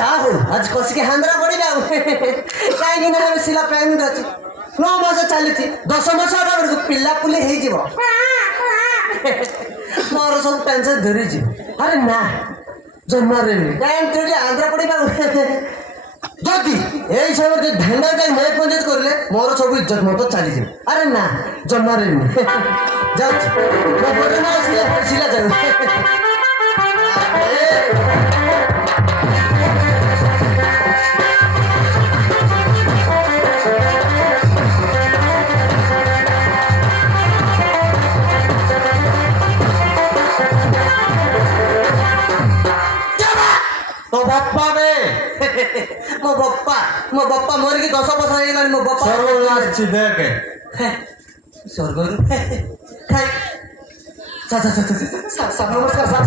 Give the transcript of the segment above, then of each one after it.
जा हो आज कस के हांद्रा पड़ी जाऊ काई कि ना सिला प्रेग्नेंट अछि 9 मास चली 10 मास आबा पिल्ला पुली हे जीवो मोर सब टेंशन धरी जी अरे ना जन्मरे काई तोडी हांद्रा पड़ी जाऊ जदि এই সময় যে ঢেঙ্গা গাই মেয়ে পঞ্চায়েত করলে মোর সব ইজ্জত মতো চালি যাবে আরে না জন্মারে যাও বড় না ছিলা যাও मो बप्पा मोर की 10 वर्ष हो गलानी मो बप्पा स्वर्ग लाछि देखे स्वर्ग खाई सा नमस्कार सा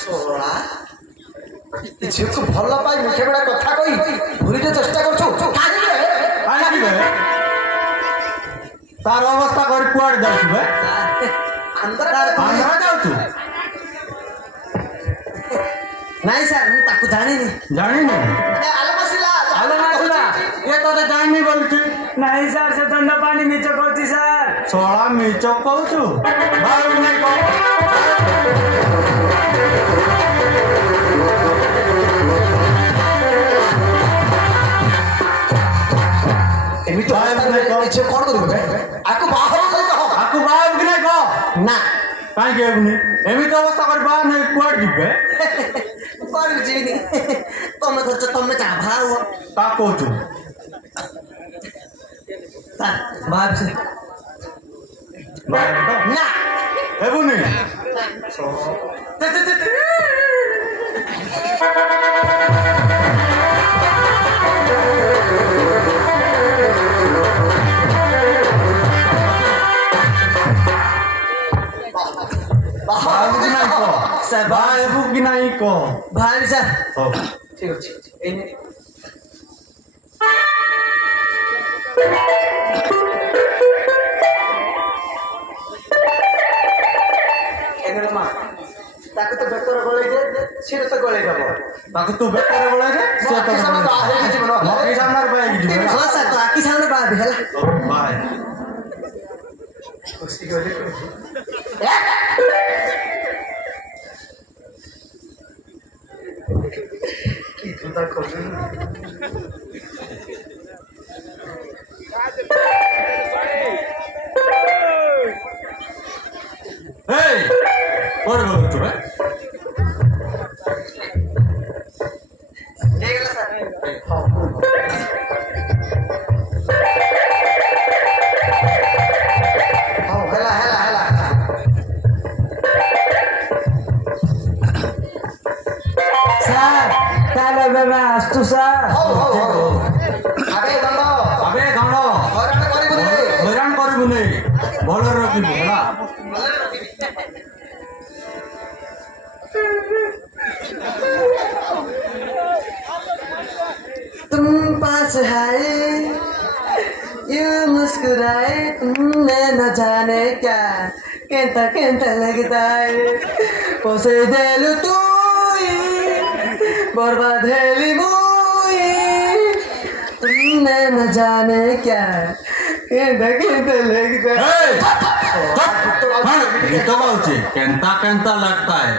सोरा झिक भल पाई मुखे बेड़ा कथा कई भूली चेष्टा करछु तार अवस्था कर कुआड़ जाऊ बे आंध्रा जाऊ नहीं सर मु ताकू जानी जानी आलो मसिला ये तो जानी बोलती नहीं सर से दंड पानी मीच कहती सर सोळा मीच कहू बाहर नहीं कह एमी तो इच्छे कौन करू बे आको बाहर नहीं कहो आको बाहर कि नहीं कह ना काई केबनी एमी तो अवस्था कर बाहर नहीं कुआड़ दिबे कौन जीनी तुम चा भाव का कहू बाप से ना हेबुनी भाई बुक नहीं को भाई सर ठीक अछि एने एने मा ताको तो बेटर गळे दे सिर तो गळे दबो ताको तो बेटर गळे दे से तो सामने आ हे जीवन मक्की सामने बाय की जीवन हां सर तो आकी सामने बाय भेला बाय खुशी गळे की खुदा खोजू हे और बोल तू बे देगला सर हां हेला सर काले बेबा अस्तु सर आबे दंड हैरान करिबु नै भलो रखिबु होला तुम पास आए यूं मुस्कुराए तुमने न जाने क्या कहता कहता लगता है पोसे देलु तू बर्बाद हेली मुई तुमने न जाने क्या कहता कहता लगता है ये तो बाउची केंता केंता लगता है